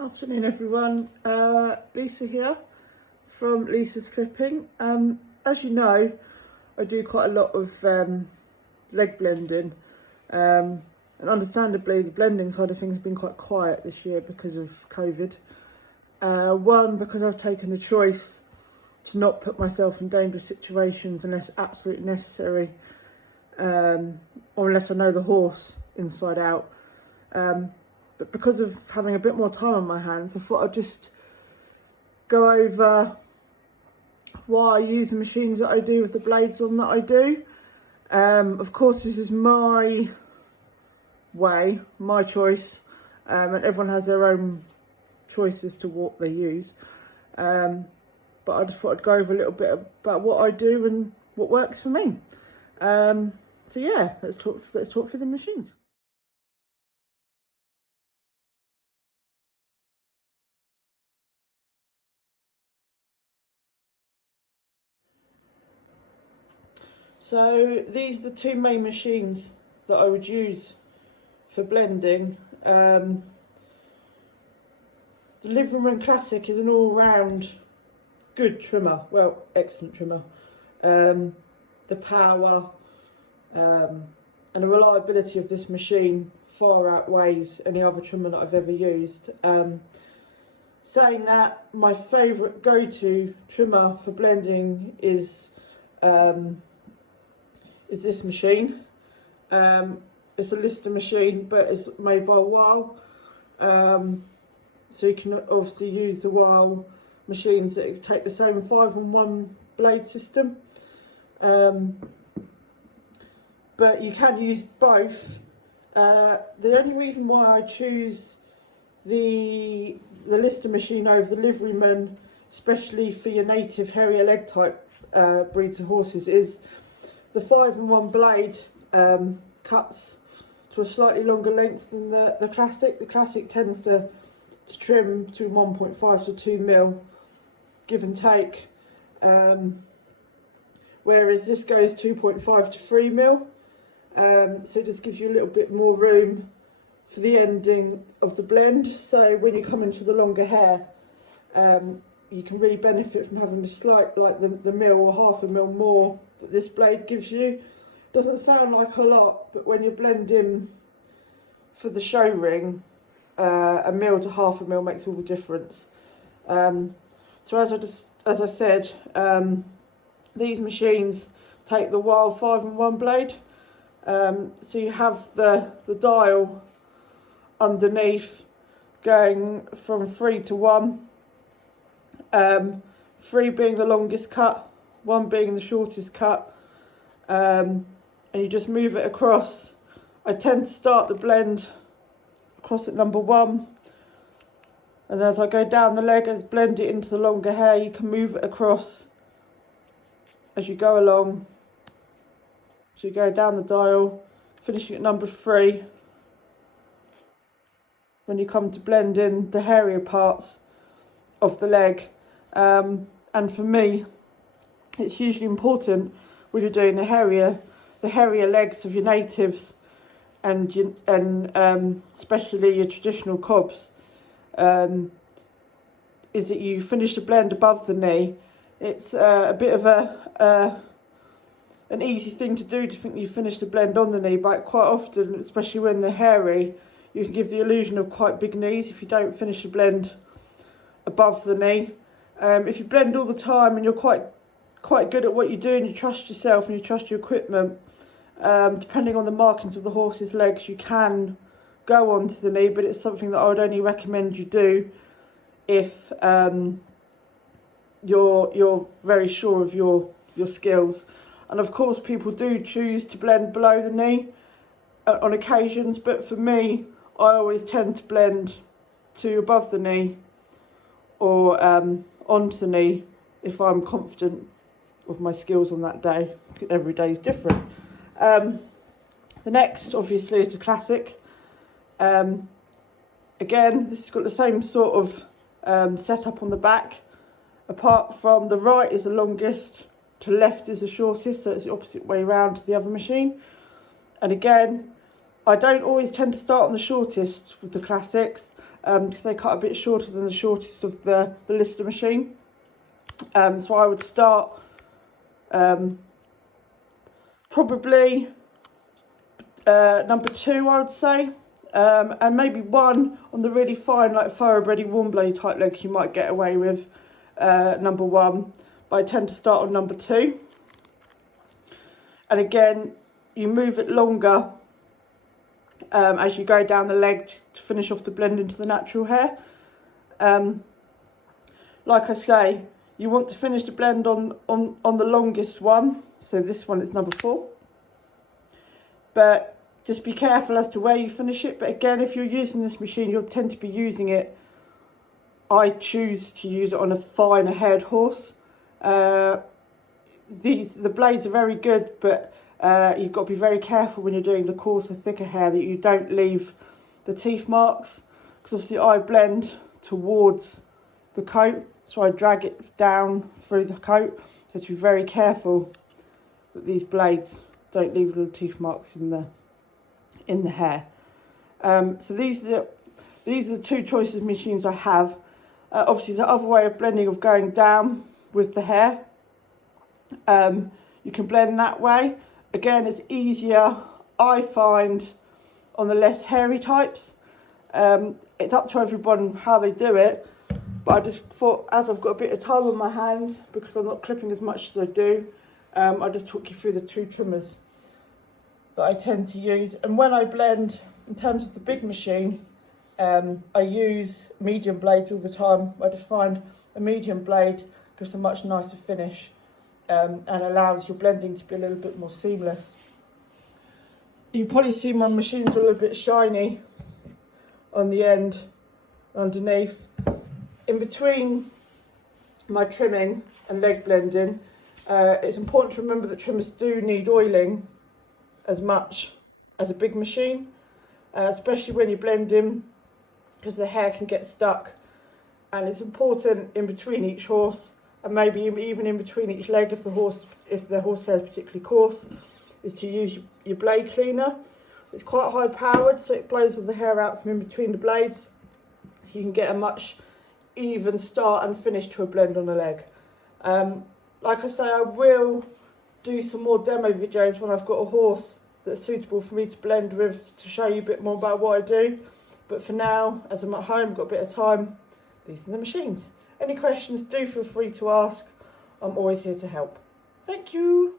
Afternoon everyone, Lisa here from Lisa's Clipping. As you know, I do quite a lot of leg blending, and understandably the blending side of things has been quite quiet this year because of COVID. One, because I've taken the choice to not put myself in dangerous situations unless absolutely necessary, or unless I know the horse inside out. But because of having a bit more time on my hands, I thought I'd just go over why I use the machines that I do with the blades on that I do. Of course, this is my way, my choice, and everyone has their own choice as to what they use. But I just thought I'd go over a little bit about what I do and what works for me. So yeah, let's talk through the machines. So these are the two main machines that I would use for blending. The Liveryman Classic is an all-round good trimmer, well, excellent trimmer. The power and the reliability of this machine far outweighs any other trimmer that I've ever used. Saying that, my favourite go-to trimmer for blending is this machine. It's a Lister machine, but it's made by Weil. So you can obviously use the Weil machines that take the same 5-in-1 blade system. But you can use both. The only reason why I choose the Lister machine over the Liveryman, especially for your native Harrier leg type breeds of horses, is the 5-in-1 blade cuts to a slightly longer length than the Classic. The Classic tends to trim to 1.5 to 2 mil, give and take, whereas this goes 2.5 to 3 mil. So it just gives you a little bit more room for the ending of the blend. So when you come into the longer hair, you can really benefit from having a slight, like the mil or half a mil more that this blade gives you. Doesn't sound like a lot, but when you're blending for the show ring, a mil to half a mil makes all the difference. So as I said, these machines take the Weil 5-in-1 blade. So you have the dial underneath going from 3 to 1. 3 being the longest cut, 1 being the shortest cut, and you just move it across. I tend to start the blend across at number 1, and as I go down the leg and blend it into the longer hair, you can move it across as you go along. So you go down the dial, finishing at number 3. When you come to blend in the hairier parts of the leg, and for me, it's hugely important when you're doing the hairier legs of your natives, and especially your traditional cobs, is that you finish the blend above the knee. It's a bit of an easy thing to do to think you finish the blend on the knee, but quite often, especially when they're hairy, you can give the illusion of quite big knees if you don't finish the blend above the knee. If you blend all the time and you're quite good at what you do and you trust yourself and you trust your equipment, depending on the markings of the horse's legs, you can go onto the knee, but it's something that I would only recommend you do if you're very sure of your skills. And of course, people do choose to blend below the knee on occasions, but for me, I always tend to blend to above the knee or onto the knee if I'm confident of my skills on that day. Every day is different. The next, obviously, is the Classic. Again, this has got the same sort of setup on the back. Apart from the right is the longest, to left is the shortest, so it's the opposite way round to the other machine. And again, I don't always tend to start on the shortest with the Classics. because they cut a bit shorter than the shortest of the Lister machine. So I would start probably number 2, I would say, and maybe 1 on the really fine, like thoroughbred warm blade type legs you might get away with number 1, but I tend to start on number 2. And again, you move it longer as you go down the leg to finish off the blend into the natural hair. Like I say, you want to finish the blend on the longest one, so this one is number 4. But just be careful as to where you finish it. But again, if you're using this machine, you'll tend to be using it, I choose to use it on a finer haired horse. The blades are very good, but you've got to be very careful when you're doing the coarser, thicker hair that you don't leave the teeth marks, because obviously I blend towards the coat, so I drag it down through the coat. So to be very careful that these blades don't leave little teeth marks in the hair. So these are the 2 choices of machines I have. Obviously the other way of blending, of going down with the hair, you can blend that way. Again, it's easier, I find, on the less hairy types. It's up to everyone how they do it, but I just thought, as I've got a bit of time on my hands, because I'm not clipping as much as I do, I'll just talk you through the 2 trimmers that I tend to use. And when I blend, in terms of the big machine, I use medium blades all the time. I just find a medium blade gives a much nicer finish, and allows your blending to be a little bit more seamless. You probably see my machines are a little bit shiny on the end, underneath. In between my trimming and leg blending, it's important to remember that trimmers do need oiling as much as a big machine, especially when you're blending, because the hair can get stuck. And it's important in between each horse, and maybe even in between each leg if the horse hair is particularly coarse, is to use your blade cleaner. It's quite high powered, so it blows all the hair out from in between the blades, so you can get a much even start and finish to a blend on a leg. Like I say, I will do some more demo videos when I've got a horse that's suitable for me to blend with, to show you a bit more about what I do. But for now, as I'm at home, got a bit of time, these are the machines. Any questions, do feel free to ask. I'm always here to help. Thank you.